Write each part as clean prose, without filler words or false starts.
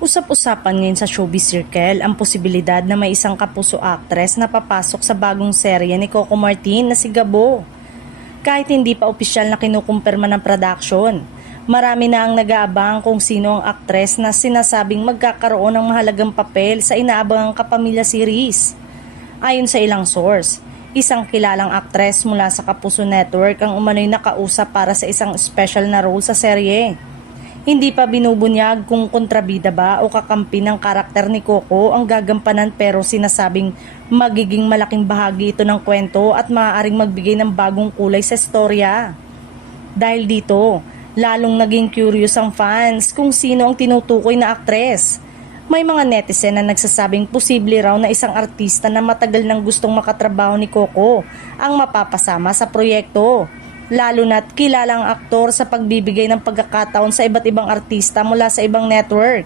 Usap-usapan ngayon sa showbiz circle ang posibilidad na may isang kapuso actress na papasok sa bagong serye ni Coco Martin na si Gabo. Kahit hindi pa opisyal na kinukumpirma ng production, marami na ang nag-aabang kung sino ang actress na sinasabing magkakaroon ng mahalagang papel sa inaabangang Kapamilya series. Ayon sa ilang source, isang kilalang actress mula sa Kapuso Network ang umano'y nakausap para sa isang special na role sa serye. Hindi pa binubunyag kung kontrabida ba o kakampi ng karakter ni Coco ang gagampanan, pero sinasabing magiging malaking bahagi ito ng kwento at maaaring magbigay ng bagong kulay sa istorya. Dahil dito, lalong naging curious ang fans kung sino ang tinutukoy na aktres. May mga netizen na nagsasabing posible raw na isang artista na matagal nang gustong makatrabaho ni Coco ang mapapasama sa proyekto. Lalo na't kilalang aktor sa pagbibigay ng pagkakataon sa iba't ibang artista mula sa ibang network.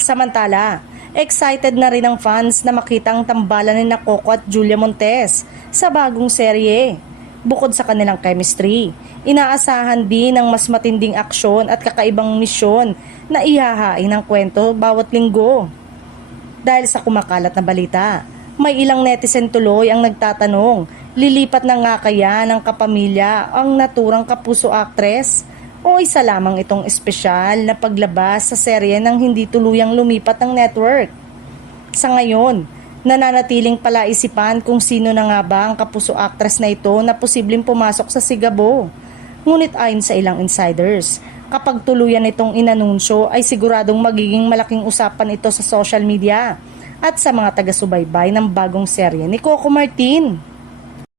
Samantala, excited na rin ang fans na makita ang tambalan ni Coco at Julia Montes sa bagong serye. Bukod sa kanilang chemistry, inaasahan din ng mas matinding aksyon at kakaibang misyon na ihahain ng kwento bawat linggo. Dahil sa kumakalat na balita, may ilang netizen tuloy ang nagtatanong, lilipat na nga kaya ng Kapamilya ang naturang kapuso actress o isa lamang itong espesyal na paglabas sa serye nang hindi tuluyang lumipat ng network? Sa ngayon, nananatiling palaisipan kung sino na nga ba ang kapuso actress na ito na posibleng pumasok sa Sigabo. Ngunit ayon sa ilang insiders, kapag tuluyan itong inanunsyo ay siguradong magiging malaking usapan ito sa social media at sa mga taga-subaybay ng bagong serye ni Coco Martin.